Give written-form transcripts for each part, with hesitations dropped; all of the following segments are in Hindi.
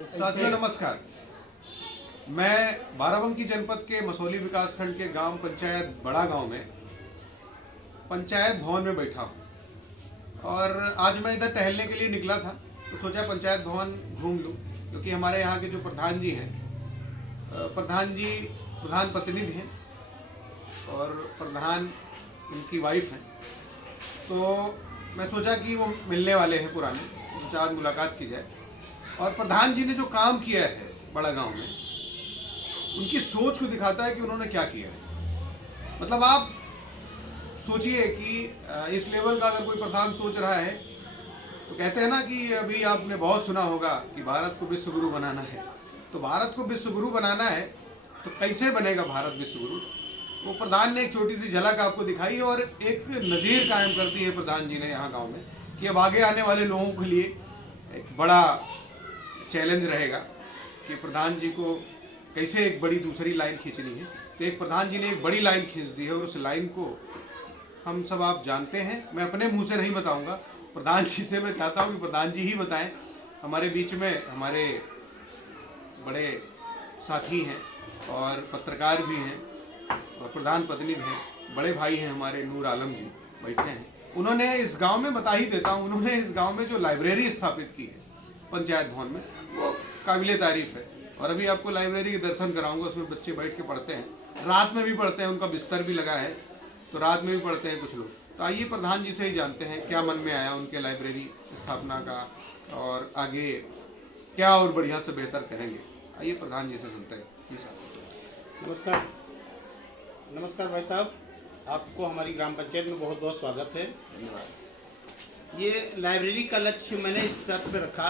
साथियों नमस्कार। मैं बाराबंकी जनपद के मसौली विकासखंड के ग्राम पंचायत बड़ा गांव में पंचायत भवन में बैठा हूं और आज मैं इधर टहलने के लिए निकला था तो सोचा पंचायत भवन घूम लूं, क्योंकि हमारे यहाँ के जो प्रधान जी हैं, प्रधान प्रतिनिधि हैं और प्रधान उनकी वाइफ हैं, तो मैं सोचा कि वो मिलने वाले हैं पुराने, उनसे आज मुलाकात की जाए। और प्रधान जी ने जो काम किया है बड़ा गांव में, उनकी सोच को दिखाता है कि उन्होंने क्या किया है। मतलब आप सोचिए कि इस लेवल का अगर कोई प्रधान सोच रहा है तो कहते हैं ना कि अभी आपने बहुत सुना होगा कि भारत को विश्व गुरु बनाना है। तो भारत को विश्व गुरु बनाना है तो कैसे बनेगा भारत विश्व गुरु? वो प्रधान ने एक छोटी सी झलक आपको दिखाई और एक नज़ीर कायम कर दी है प्रधान जी ने यहाँ गाँव में कि अब आगे आने वाले लोगों के लिए एक बड़ा चैलेंज रहेगा कि प्रधान जी को कैसे एक बड़ी दूसरी लाइन खींचनी है। तो एक प्रधान जी ने एक बड़ी लाइन खींच दी है और उस लाइन को हम सब आप जानते हैं। मैं अपने मुंह से नहीं बताऊंगा, प्रधान जी से मैं चाहता हूं कि प्रधान जी ही बताएं। हमारे बीच में हमारे बड़े साथी हैं और पत्रकार भी हैं और प्रधान प्रतिनिधि हैं, बड़े भाई हैं हमारे नूर आलम जी बैठे हैं। उन्होंने इस गाँव में बता ही देता हूँ, उन्होंने इस गाँव में जो लाइब्रेरी स्थापित की है पंचायत भवन में, वो काबिले तारीफ है। और अभी आपको लाइब्रेरी के दर्शन कराऊंगा, उसमें बच्चे बैठ के पढ़ते हैं, रात में भी पढ़ते हैं, उनका बिस्तर भी लगा है तो रात में भी पढ़ते हैं कुछ लोग। तो आइए प्रधान जी से ही जानते हैं क्या मन में आया उनके लाइब्रेरी स्थापना का और आगे क्या और बढ़िया से बेहतर करेंगे। आइए प्रधान जी से सुनते हैं। जी साहब नमस्कार। नमस्कार भाई साहब, आपको हमारी ग्राम पंचायत में बहुत बहुत स्वागत है। धन्यवाद। ये लाइब्रेरी का लक्ष्य मैंने इस शर्त पे रखा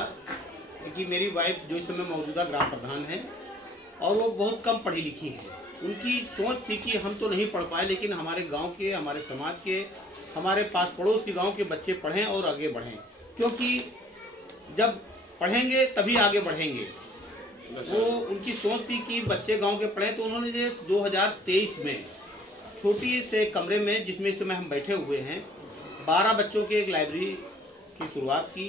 कि मेरी वाइफ जो इस समय मौजूदा ग्राम प्रधान है और वो बहुत कम पढ़ी लिखी है। उनकी सोच थी कि हम तो नहीं पढ़ पाए, लेकिन हमारे गांव के, हमारे समाज के, हमारे पास पड़ोस के गांव के बच्चे पढ़ें और आगे बढ़ें, क्योंकि जब पढ़ेंगे तभी आगे बढ़ेंगे। वो उनकी सोच थी कि बच्चे गांव के पढ़ें। तो उन्होंने जो 2023 में छोटी से कमरे में, जिसमें इस समय हम बैठे हुए हैं, 12 बच्चों की एक लाइब्रेरी की शुरुआत की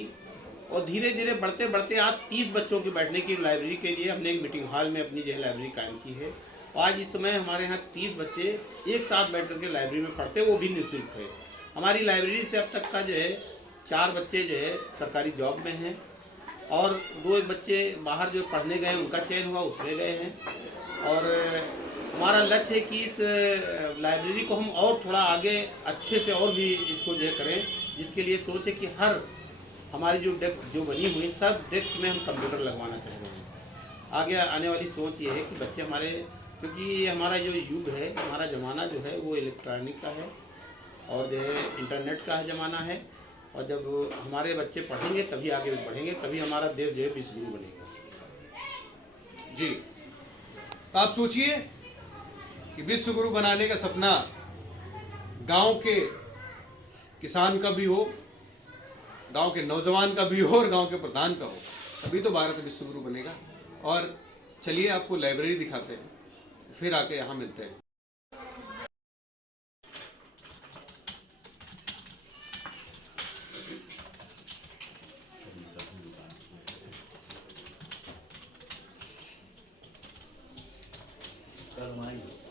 और धीरे धीरे बढ़ते बढ़ते आज 30 बच्चों के बैठने की लाइब्रेरी के लिए हमने एक मीटिंग हॉल में अपनी जो है लाइब्रेरी कायम की है। और आज इस समय हमारे यहाँ 30 बच्चे एक साथ बैठ करके लाइब्रेरी में पढ़ते, वो भी निःशुल्क है। हमारी लाइब्रेरी से अब तक का जो है 4 बच्चे जो है सरकारी जॉब में हैं और 2 बच्चे बाहर जो पढ़ने गए उनका चयन हुआ, उसमें गए हैं। और हमारा लक्ष्य है कि इस लाइब्रेरी को हम और थोड़ा आगे अच्छे से और भी इसको जो है करें, जिसके लिए सोच है कि हर हमारी जो डेस्क जो बनी हुई सब डेस्क में हम कंप्यूटर लगवाना चाह रहे हैं। आगे आने वाली सोच ये है कि बच्चे हमारे, क्योंकि हमारा जो युग है, हमारा ज़माना जो है वो इलेक्ट्रॉनिक का है और जो है इंटरनेट का ज़माना है। और जब हमारे बच्चे पढ़ेंगे तभी आगे बढ़ेंगे, तभी हमारा देश जो है विश्व गुरु बनेगा। जी, आप सोचिए कि विश्व गुरु बनाने का सपना गांव के किसान का भी हो, गांव के नौजवान का भी हो और गांव के प्रधान का हो, तभी तो भारत विश्व गुरु बनेगा। और चलिए आपको लाइब्रेरी दिखाते हैं, फिर आके यहाँ मिलते हैं।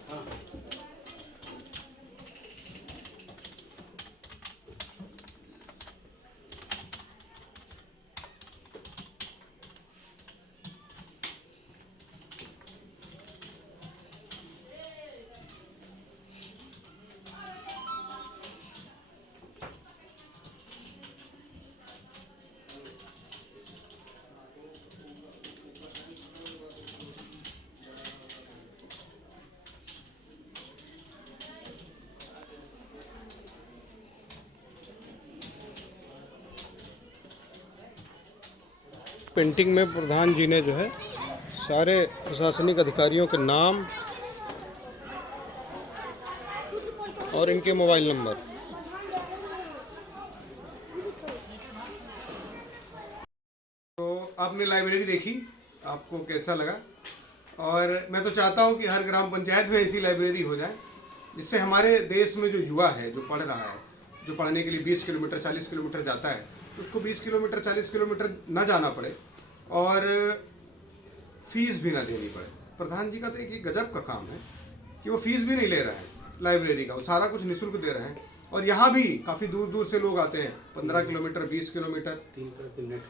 हाँ, पेंटिंग में प्रधान जी ने जो है सारे प्रशासनिक अधिकारियों के नाम और इनके मोबाइल नंबर। तो आपने लाइब्रेरी देखी, आपको कैसा लगा? और मैं तो चाहता हूं कि हर ग्राम पंचायत में ऐसी लाइब्रेरी हो जाए, जिससे हमारे देश में जो युवा है, जो पढ़ रहा है, जो पढ़ने के लिए 20 किलोमीटर 40 किलोमीटर जाता है, तो उसको 20 किलोमीटर 40 किलोमीटर ना जाना पड़े और फीस भी ना देनी पड़े। प्रधान जी का तो एक गजब का काम है कि वो फीस भी नहीं ले रहे हैं लाइब्रेरी का, वो सारा कुछ निःशुल्क दे रहे हैं। और यहाँ भी काफ़ी दूर दूर से लोग आते हैं, 15 किलोमीटर 20 किलोमीटर। 3 तरह के नेट,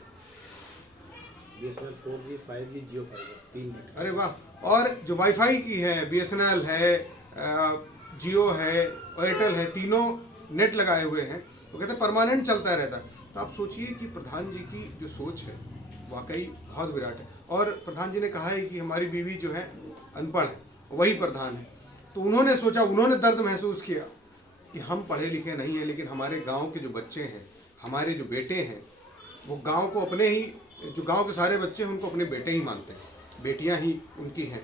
BSNL 4G 5G जियो फाइबर 3 नेट। अरे वाह। और जो वाईफाई की है, BSNL है, जियो है, एयरटेल है, तीनों नेट लगाए हुए हैं, तो कहते हैं परमानेंट चलता रहता है। तो आप सोचिए कि प्रधान जी की जो सोच है वाकई बहुत विराट है। और प्रधान जी ने कहा है कि हमारी बीवी जो है अनपढ़ है, वही प्रधान है। तो उन्होंने सोचा, उन्होंने दर्द महसूस किया कि हम पढ़े लिखे नहीं हैं, लेकिन हमारे गांव के जो बच्चे हैं, हमारे जो बेटे हैं, वो गांव को अपने ही, जो गांव के सारे बच्चे हैं उनको अपने बेटे ही मानते हैं, बेटियां ही उनकी हैं।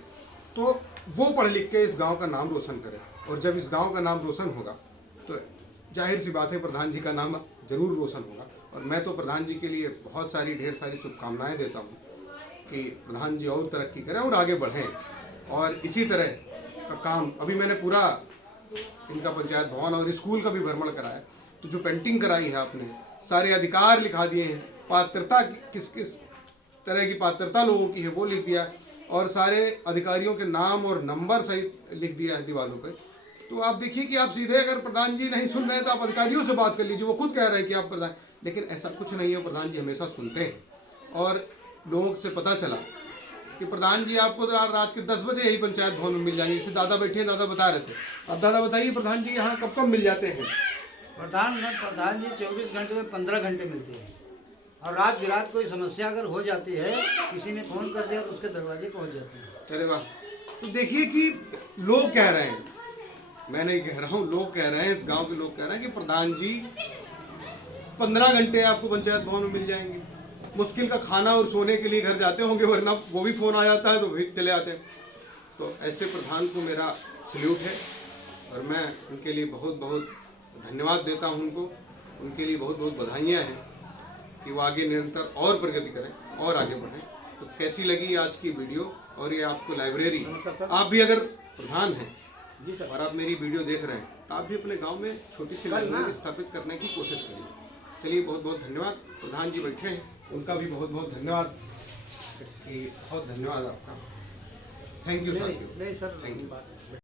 तो वो पढ़ लिख के इस गांव का नाम रोशन करें, और जब इस गांव का नाम रोशन होगा तो जाहिर सी बात है प्रधान जी का नाम जरूर रोशन होगा। और मैं तो प्रधान जी के लिए बहुत सारी, ढेर सारी शुभकामनाएं देता हूँ कि प्रधान जी और तरक्की करें और आगे बढ़ें। और इसी तरह का काम, अभी मैंने पूरा इनका पंचायत भवन और स्कूल का भी भ्रमण कराया, तो जो पेंटिंग कराई है आपने, सारे अधिकार लिखा दिए हैं, पात्रता किस किस तरह की पात्रता लोगों की है वो लिख दिया, और सारे अधिकारियों के नाम और नंबर सहित लिख दिया है दीवारों पर। तो आप देखिए कि आप सीधे, अगर प्रधान जी नहीं सुन रहे हैं तो आप अधिकारियों से बात कर लीजिए, वो खुद कह रहे हैं कि आप प्रधान, लेकिन ऐसा कुछ नहीं है। प्रधान जी हमेशा सुनते हैं। और लोगों से पता चला कि प्रधान जी आपको रात के 10 बजे यही पंचायत भवन में मिल जाएंगे। इसे दादा बैठे हैं, दादा बता रहे थे। अब दादा बताइए प्रधान जी यहाँ कब कब मिल जाते हैं? प्रधान जी 24 घंटे में 15 घंटे मिलते हैं। और रात बिरात कोई समस्या अगर हो जाती है, किसी ने फ़ोन कर दिया तो उसके दरवाजे पहुँच जाते हैं। अरे वाह। तो देखिए कि लोग कह रहे हैं, मैं नहीं कह रहा हूँ, लोग कह रहे हैं, इस गांव के लोग कह रहे हैं कि प्रधान जी 15 घंटे आपको पंचायत भवन में मिल जाएंगे। मुश्किल का खाना और सोने के लिए घर जाते होंगे, वरना वो भी फ़ोन आ जाता है तो भी चले आते हैं। तो ऐसे प्रधान को मेरा सल्यूट है, और मैं उनके लिए बहुत बहुत धन्यवाद देता हूँ उनको। उनके लिए बहुत बहुत बधाइयाँ हैं कि वो आगे निरंतर और प्रगति करें और आगे बढ़ें। तो कैसी लगी आज की वीडियो और ये आपको लाइब्रेरी? आप भी अगर प्रधान हैं जी सर, और आप मेरी वीडियो देख रहे हैं तो आप भी अपने गांव में छोटी सी लाइब्रेरी स्थापित करने की कोशिश करिए। चलिए, बहुत बहुत धन्यवाद। प्रधान जी बैठे हैं, उनका भी बहुत बहुत धन्यवाद। बहुत धन्यवाद आपका। Thank you sir. नहीं सर, थैंक यू। बात